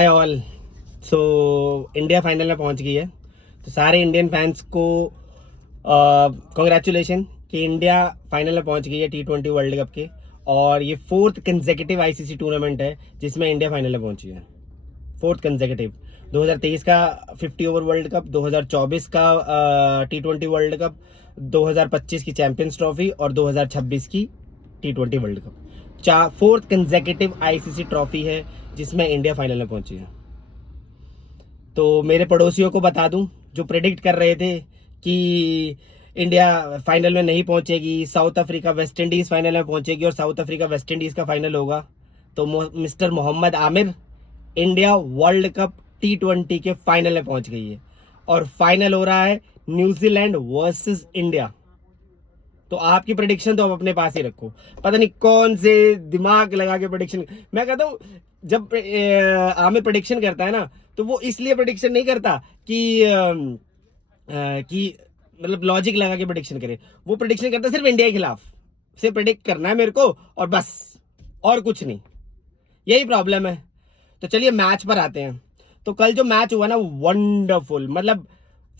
Hi all. So India final में पहुंच गई है, तो सारे इंडियन फैंस को कॉन्ग्रेचुलेशन कि इंडिया फाइनल में पहुंच गई है T20 वर्ल्ड कप के। और ये फोर्थ कंसेक्यूटिव आईसीसी टूर्नामेंट है जिसमें इंडिया फाइनल में पहुंची है। Fourth consecutive. 2023 का 50 ओवर वर्ल्ड कप, 2024 का T20 वर्ल्ड कप, 2025 की चैंपियंस ट्रॉफी और 2026 की T20 world cup. Fourth consecutive ICC trophy है जिसमें इंडिया फाइनल में पहुंची है। तो मेरे पड़ोसियों को बता दूं जो प्रेडिक्ट कर रहे थे कि इंडिया फाइनल में नहीं पहुंचेगी, South Africa West Indies final में पहुंचेगी और साउथ अफ्रीका वेस्ट इंडीज का फाइनल होगा, तो mister Mohammad Amir, India world cup T20 के फाइनल में पहुंच गई है और फाइनल हो रहा है न्यूजीलैंड वर्सेस इंडिया। तो आपकी प्रेडिक्शन तो आप अपने पास ही रखो। पता नहीं कौन से दिमाग लगा के प्रेडिक्शन। मैं कहता हूं जब आमिर प्रेडिक्शन करता है ना, तो वो इसलिए प्रेडिक्शन नहीं करता कि मतलब लॉजिक लगा के प्रेडिक्शन करे। वो प्रेडिक्शन करता है सिर्फ इंडिया के खिलाफ। सिर्फ प्रेडिक्ट करना है मेरे को और बस, और कुछ नहीं। यही प्रॉब्लम है। तो चलिए मैच पर आते हैं। तो कल जो मैच हुआ ना, वंडरफुल, मतलब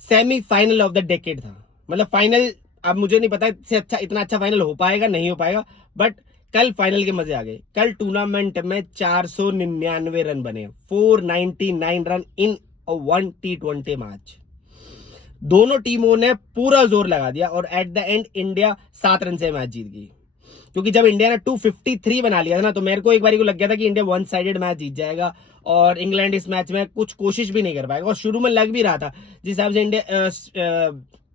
सेमीफाइनल ऑफ द डेकेड था। मतलब फाइनल, अब मुझे नहीं पता इससे अच्छा, इतना अच्छा फाइनल हो पाएगा नहीं हो पाएगा, बट कल फाइनल के मजे आ गए। कल टूर्नामेंट में 499 रन बने, 499 run in one T20 match. दोनों टीमों ने पूरा जोर लगा दिया और at the end India 7 run से मैच जीत गई। क्योंकि जब इंडिया ने 253 बना लिया था ना, तो मेरे को एक बारी को लग गया था कि इंडिया वन साइडेड मैच जीत जाएगा और इंग्लैंड इस मैच में कुछ कोशिश भी नहीं कर पाएगा। और शुरू में लग भी रहा था, जिस हिसाब से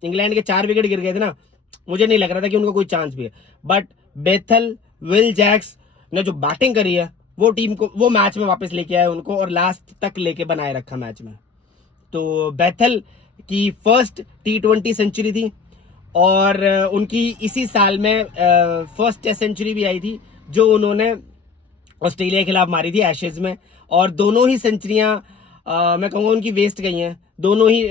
इंग्लैंड के 4 विकेट गिर गए थे ना, मुझे नहीं लग रहा था कि उनको कोई चांस भी है। बट बेथल, विल जैक्स ने जो बैटिंग करी है, वो टीम को, वो मैच में वापस लेके आए उनको और लास्ट तक लेके बनाए रखा मैच में। तो बेथल की फर्स्ट T20 सेंचुरी थी और उनकी इसी साल में फर्स्ट टेस्ट सेंचुरी भी आई थी जो उन्होंने ऑस्ट्रेलिया के खिलाफ मारी थी एशेज में। और दोनों ही सेंचुरियां मैं कहूँगा उनकी वेस्ट गई हैं। दोनों ही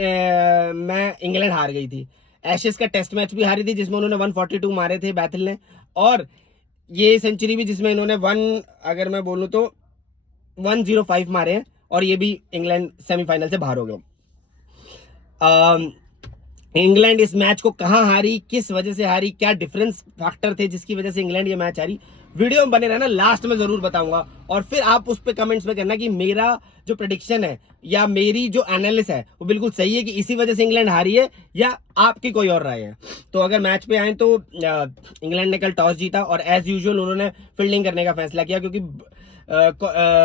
मैं इंग्लैंड हार गई थी। एशेज का टेस्ट मैच भी हारी थी जिसमें उन्होंने 142 मारे थे बैथल ने, और ये सेंचुरी भी जिसमें इन्होंने अगर मैं बोलूँ तो 105 मारे हैं, और ये भी इंग्लैंड सेमीफाइनल से बाहर हो गया। इंग्लैंड इस मैच को कहां हारी, किस वजह से हारी, क्या डिफरेंस फैक्टर थे जिसकी वजह से इंग्लैंड ये मैच हारी, वीडियो में बने रहना, लास्ट में जरूर बताऊंगा। और फिर आप उस पे कमेंट्स में करना कि मेरा जो प्रेडिक्शन है या मेरी जो एनालिसिस है वो बिल्कुल सही है कि इसी वजह से इंग्लैंड हारी है, या आपकी कोई और राय है। तो अगर मैच पे आए तो इंग्लैंड ने कल टॉस जीता और एज यूजुअल उन्होंने फील्डिंग करने का फैसला किया, क्योंकि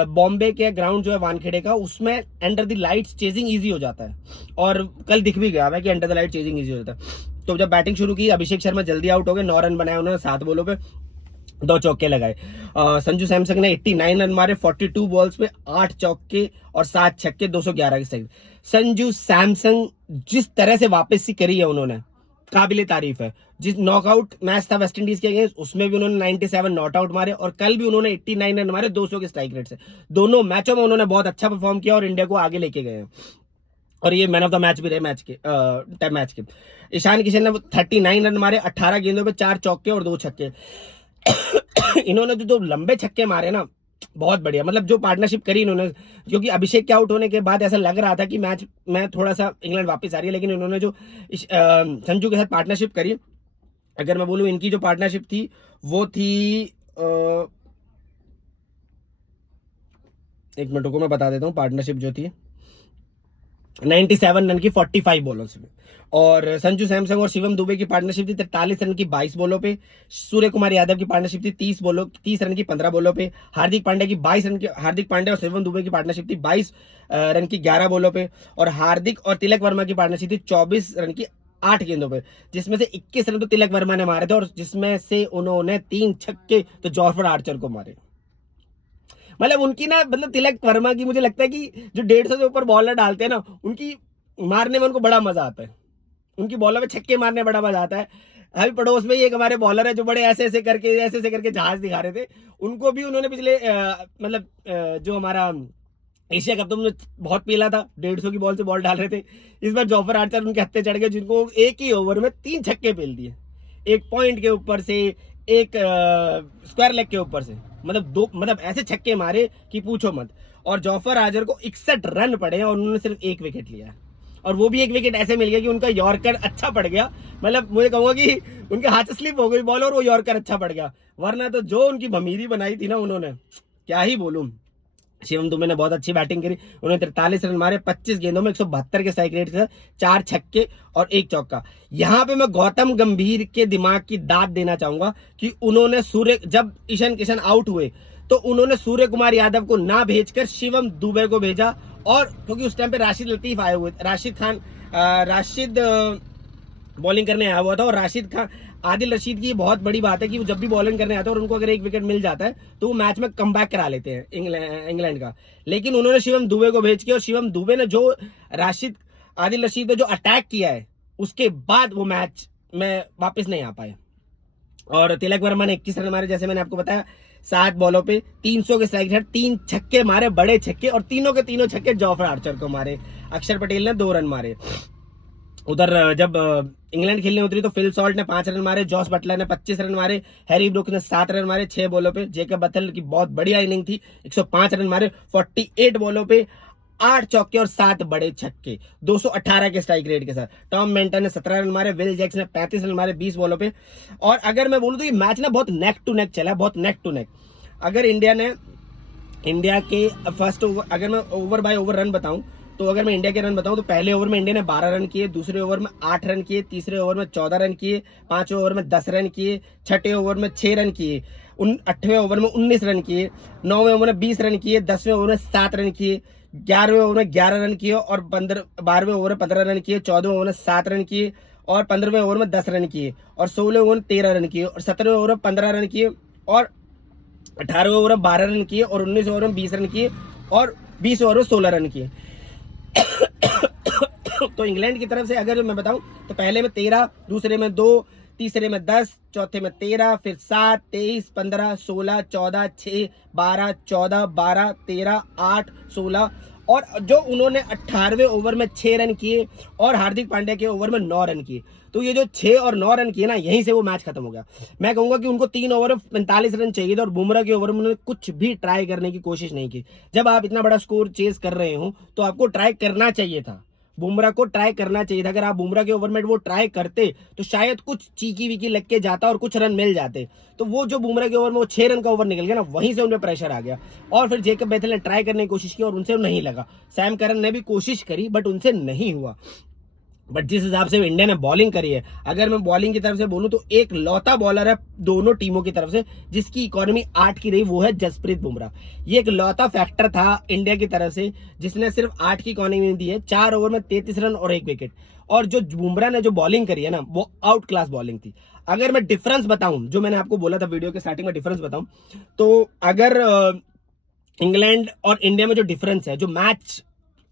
बॉम्बे के ग्राउंड जो है वानखेड़े का, उसमें under the lights chasing easy हो जाता है, और कल दिख भी गया है कि under the light chasing easy हो जाता है। तो जब बैटिंग शुरू की, अभिषेक शर्मा जल्दी आउट हो गए, 9 रन बनाए उन्होंने 7 बॉलों पे, 2 चौके लगाए। संजू सैमसन ने 89 रन मारे 42 बॉल्स पे, 8 चौके और 7 छक्के, 211 की स्ट्राइक। संजू सैमसन जिस तरह से वापसी करी है उन्होंने, काबिले तारीफ है। जिस नॉकआउट मैच था वेस्ट इंडीज के अगेंस्ट, उसमें भी उन्होंने 97 नॉट आउट मारे और कल भी उन्होंने 89 रन मारे 200 के स्ट्राइक रेट से। दोनों मैचों में उन्होंने बहुत अच्छा परफॉर्म किया और इंडिया को आगे लेके गए हैं, और ये मैन ऑफ द मैच भी रहे मैच के। ईशान किशन ने 39 रन मारे 18 गेंदों पे, 4 चौके और 2 छक्के। इन्होंने जो लंबे छक्के मारे ना, बहुत बढ़िया। मतलब जो पार्टनरशिप करी इन्होंने, क्योंकि अभिषेक के आउट होने के बाद ऐसा लग रहा था कि मैच में थोड़ा सा इंग्लैंड वापस आ रही है, लेकिन इन्होंने जो संजू के साथ पार्टनरशिप करी, अगर मैं बोलूं इनकी जो पार्टनरशिप थी वो थी, एक मिनट को मैं बता देता हूं, पार्टनरशिप जो थी 97 रन की 45 बॉलों से। और संजू सैमसंग और शिवम दुबे की पार्टनरशिप थी 43 रन की 22 बॉलों पे। सूर्य कुमार यादव की पार्टनरशिप थी 30 रन की 15 बॉलों पे। हार्दिक पांड्या की 22 रन की, हार्दिक पांड्या और शिवम दुबे की पार्टनरशिप थी 22 रन की 11 बॉलों पे। और हार्दिक और तिलक वर्मा की पार्टनरशिप थी 24 रन की 8 गेंदों पे, जिसमें से 21 रन तो तिलक वर्मा ने मारे थे और जिसमें से उन्होंने 3 छक्के तो जॉर्फर आर्चर को मारे। मतलब उनकी ना, मतलब तिलक वर्मा की मुझे लगता है कि जो 150 से ऊपर बॉलर डालते हैं ना, उनकी मारने में उनको बड़ा मजा आता है। उनकी बॉलर में छक्के मारने में बड़ा मजा आता है। अभी पड़ोस में ही एक हमारे बॉलर है जो बड़े ऐसे करके जहाज दिखा रहे थे। उनको भी उन्होंने पिछले जो हमारा एशिया कप तो उन्होंने बहुत पीला था, 150 की बॉल से बॉल डाल रहे थे। इस बार जॉफर आर्चर उनके हत्थे चढ़ गए, जिनको एक ही ओवर में 3 छक्के पेल दिए, 1 पॉइंट के ऊपर से एक स्क्वायर लेग के ऊपर से, मतलब ऐसे छक्के मारे कि पूछो मत। और जॉफर आर्चर को 61 रन पड़े और उन्होंने सिर्फ 1 विकेट लिया, और वो भी 1 विकेट ऐसे मिल गया कि उनका यॉर्कर अच्छा पड़ गया। मतलब मुझे कहूंगा कि उनके हाथ से स्लिप हो गई बॉल और वो यॉर्कर अच्छा पड़ गया, वरना तो जो उनकी भमीरी बनाई थी ना उन्होंने, क्या ही बोलूं। शिवम दुबे ने बहुत अच्छी बैटिंग करी, उन्होंने 43 रन मारे 25 गेंदों में 172 के स्ट्राइक रेट के साथ, 4 छक्के और 1 चौका। यहां पे मैं गौतम गंभीर के दिमाग की दाद देना चाहूंगा कि उन्होंने जब ईशान किशन आउट हुए तो उन्होंने सूर्य कुमार यादव को ना भेजकर शिवम दुबे को भेजा। और क्योंकि उस टाइम पे राशिद लतीफ आए हुए, राशिद बॉलिंग करने आया हुआ था, और आदिल रशीद की बहुत बड़ी बात है कि वो जब भी बॉलिंग करने आता है और उनको अगर 1 विकेट मिल जाता है तो वो मैच में कमबैक करा लेते हैं इंग्लैंड का। लेकिन उन्होंने शिवम दुबे को भेज के, और शिवम दुबे ने जो आदिल रशीद ने जो अटैक किया है उसके बाद वो मैच में वापस नहीं आ पाए। और तिलक वर्मा ने 21 रन मारे, जैसे मैंने आपको बताया 7 बॉलों पे 300 के स्ट्राइक रेट, 3 छक्के मारे, बड़े छक्के, और तीनों के तीनों छक्के जॉफर आर्चर को मारे। अक्षर पटेल ने 2 रन मारे। उधर जब इंग्लैंड खेलने उतरी तो फिल सॉल्ट ने 5 रन मारे, जॉस बटलर ने 25 रन मारे, हैरी ब्रूक ने 7 रन मारे 6 बॉलों पे, जेकब बथेल की बहुत बढ़िया इनिंग थी, 105 रन मारे 48 बॉलों पे, 8 चौके और 7 बड़े छक्के, 218 के स्ट्राइक रेट के साथ। टॉम मेंटन ने 17 रन मारे, विल जैक्स ने 35 रन मारे 20 बॉलों पे। और अगर मैं बोलूं तो ये मैच ना बहुत नेक टू नेक चला, बहुत नेक टू नेक। अगर इंडिया के फर्स्ट ओवर, अगर मैं ओवर बाय ओवर रन बताऊं तो अगर मैं इंडिया के रन बताऊं तो पहले ओवर में इंडिया ने 12 रन किए, दूसरे ओवर में 8 रन किए, तीसरे ओवर में 14 रन किए, 5वें ओवर में 10 रन किए, 6ठे ओवर में 6 रन किए, 8वें ओवर में 19 रन किए, 9वें ओवर में 20 रन किए, 10वें ओवर में 7 रन किए, 11वें ओवर में 11 रन किए, और 12वें ओवर में 15 रन किए, 14वें ओवर में 7 रन किए, और 15वें ओवर में 10 रन किए, और 16वें ओवर में 13 रन किए, और 17वें ओवर में 15 रन किए, और 18वें ओवर में 12 रन किए, और 19वें ओवर में 20 रन किए, और 20वें ओवर में 16 रन किए। तो इंग्लैंड की तरफ से अगर मैं बताऊं तो पहले में 13, दूसरे में 2, तीसरे में 10, चौथे में 13, फिर 7, 23, 15, 16, 14, 6, 12, 14, 12, 13, 8, 16, और जो उन्होंने 18वें ओवर में 6 रन किए और हार्दिक पांड्या के ओवर में 9 रन किए। तो ये जो 6 और 9 रन किए ना, यहीं से वो मैच खत्म हो गया। मैं कहूंगा कि उनको 3 ओवर में 45 रन चाहिए थे, और बुमराह के ओवर में उन्होंने कुछ भी ट्राई करने की कोशिश नहीं की। जब आप इतना बड़ा स्कोर चेस कर रहे हो तो आपको ट्राई करना चाहिए था, बुमराह को ट्राई करना चाहिए था। अगर आप बुमराह के ओवर में वो ट्राई करते तो शायद कुछ चीकी वीकी लग के जाता और कुछ रन मिल जाते। तो वो जो बुमराह के ओवर में वो 6 रन का ओवर निकल गया ना, वहीं से उनमें प्रेशर आ गया। और फिर जेकब बेथेल ने ट्राई करने की कोशिश की और उनसे नहीं लगा। सैम करन ने भी कोशिश करी बट उनसे नहीं हुआ। बट जिस हिसाब से इंडिया ने बॉलिंग करी है, अगर मैं बॉलिंग की तरफ से बोलूं तो एक लौता बॉलर है दोनों टीमों की तरफ से जिसकी इकोनॉमी 8 की रही, वो है जसप्रीत बुमराह। ये एक लौता फैक्टर था इंडिया की तरफ से जिसने सिर्फ 8 की इकोनॉमी दी है, 4 ओवर में 33 रन और 1 विकेट। और जो बुमराह ने जो बॉलिंग करी है ना, वो आउट क्लास बॉलिंग थी। अगर मैं डिफरेंस बताऊं, जो मैंने आपको बोला था वीडियो के स्टार्टिंग में डिफरेंस बताऊं, तो अगर इंग्लैंड और इंडिया में जो डिफरेंस है, जो मैच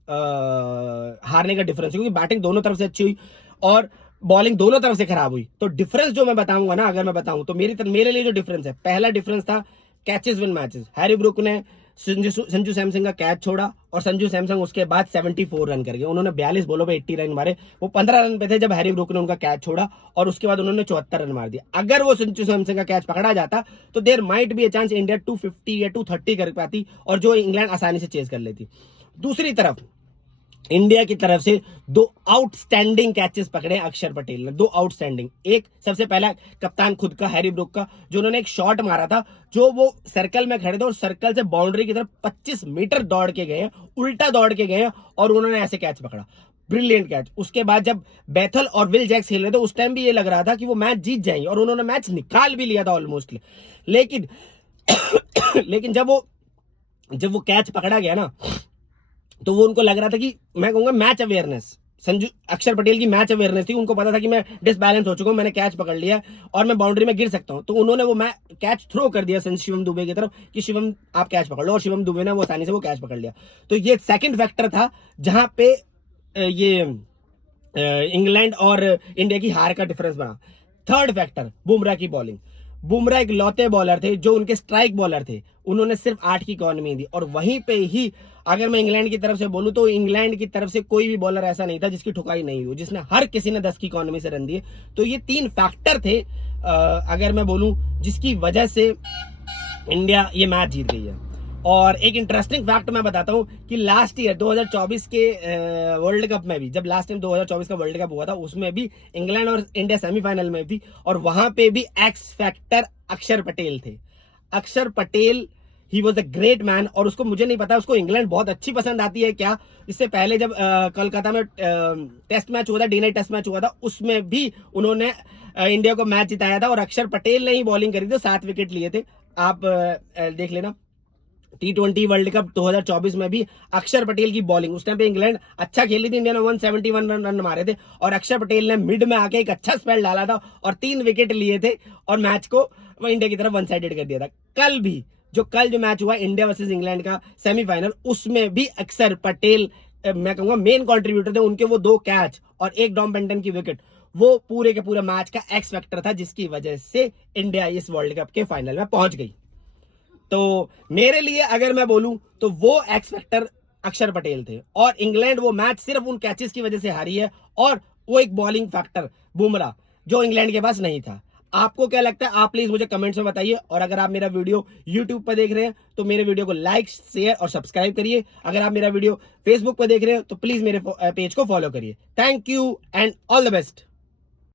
हारने का डिफरेंस, क्योंकि बैटिंग दोनों तरफ से अच्छी हुई और बॉलिंग दोनों तरफ से खराब हुई। तो डिफरेंस जो मैं बताऊंगा ना, अगर मैं बताऊं तो मेरे लिए जो डिफरेंस है, पहला डिफरेंस था catches win matches. Harry Brook ने संजू सैमसन का कैच छोड़ा और संजू सैमसन उसके बाद 74 रन कर गए। उन्होंने 42 बॉलों पे 80 रन मारे। वो 15 रन पे थे जब हैरी ब्रूक ने उनका कैच छोड़ा और उसके बाद उन्होंने 74 रन मार दिया। अगर वो संजू सैमसन का कैच पकड़ा जाता तो there might be a chance India 250 या 230 कर पाती और जो इंग्लैंड आसानी से चेज कर लेती। दूसरी तरफ इंडिया की तरफ से 2 आउटस्टैंडिंग कैचेस पकड़े अक्षर पटेल ने, 2 आउटस्टैंडिंग। एक सबसे पहला कप्तान खुद का हैरी ब्रूक का, जो उन्होंने एक शॉट मारा था, जो वो सर्कल में खड़े थे और सर्कल से बाउंड्री की तरफ 25 मीटर दौड़ के गए, उल्टा दौड़ के गए और उन्होंने ऐसे कैच पकड़ा, ब्रिलियंट कैच। उसके बाद जब बेथल और विल जैक्स खेल रहे थे उस टाइम भी ये लग रहा था कि वो मैच जीत जाएंगे और उन्होंने मैच निकाल भी लिया था ऑलमोस्ट। लेकिन लेकिन जब वो कैच पकड़ा गया ना, तो वो उनको लग रहा था कि मैं कहूंगा मैच अवेयरनेस, अक्षर पटेल की मैच अवेयरनेस थी। उनको पता था कि मैं डिसबैलेंस हो चुका हूं, मैंने कैच पकड़ लिया और मैं बाउंड्री में गिर सकता हूं। तो उन्होंने वो कैच थ्रो कर दिया शिवम दुबे की तरफ कि शिवम आप कैच पकड़ लो, और शिवम दुबे ने वो आसानी से वो कैच पकड़ लिया। तो ये सेकंड फैक्टर था जहां पे ये इंग्लैंड और इंडिया की हार का डिफरेंस बना। थर्ड फैक्टर बुमराह की बॉलिंग। बुमराह एक लौते बॉलर थे जो उनके स्ट्राइक बॉलर थे। उन्होंने सिर्फ 8 की इकोनॉमी दी। और वहीं पे ही अगर मैं इंग्लैंड की तरफ से बोलूं तो इंग्लैंड की तरफ से कोई भी बॉलर ऐसा नहीं था जिसकी ठुकाई नहीं हुई, जिसने हर किसी ने 10 की इकोनॉमी से रन दिए। तो ये 3 फैक्टर थे अगर मैं बोलूं जिसकी वजह से इंडिया ये मैच जीत गई है। और एक इंटरेस्टिंग फैक्ट मैं बताता हूं कि लास्ट ईयर 2024 के वर्ल्ड कप में भी, जब लास्ट टाइम 2024 का वर्ल्ड कप हुआ था, उसमें भी इंग्लैंड और इंडिया सेमीफाइनल में थी और वहां पे भी एक्स फैक्टर अक्षर पटेल थे। अक्षर Patel he was a great man. और उसको, मुझे नहीं पता उसको इंग्लैंड बहुत अच्छी पसंद आती है क्या। इससे पहले जब कोलकाता में टेस्ट मैच हुआ था, डे नाइट टेस्ट मैच हुआ था, उसमें भी उन्होंने इंडिया को मैच जिताया था और अक्षर पटेल ने ही बॉलिंग करी थी, 7 विकेट लिए थे। आप देख लेना T20 वर्ल्ड कप 2024 में भी अक्षर पटेल की बॉलिंग, उस टाइम पे इंग्लैंड अच्छा खेली थी, इंडिया ने 171 रन मारे थे और अक्षर पटेल ने मिड में आके एक अच्छा स्पेल डाला था और 3 विकेट लिए थे और मैच को इंडिया की तरफ वन साइडेड कर दिया था। कल जो मैच हुआ इंडिया वर्सेस इंग्लैंड का सेमीफाइनल, उसमें भी अक्षर पटेल मैं कहूंगा मेन कंट्रीब्यूटर थे। उनके वो 2 कैच और एक डॉम बेंटन की विकेट, वो पूरे के पूरे मैच का एक्स फैक्टर था जिसकी वजह से इंडिया इस वर्ल्ड कप के फाइनल में पहुंच गई। तो मेरे लिए अगर मैं बोलूं तो वो एक्स फैक्टर अक्षर पटेल थे और इंग्लैंड वो मैच सिर्फ उन कैचेस की वजह से हारी है और वो एक बॉलिंग फैक्टर बुमराह जो इंग्लैंड के पास नहीं था। आपको क्या लगता है आप प्लीज मुझे कमेंट्स में बताइए। और अगर आप मेरा वीडियो यूट्यूब पर देख रहे हैं तो मेरे वीडियो को लाइक, शेयर और सब्सक्राइब करिए। अगर आप मेरा वीडियो फेसबुक पर देख रहे हैं तो प्लीज मेरे पेज को फॉलो करिए। Thank you and all the best.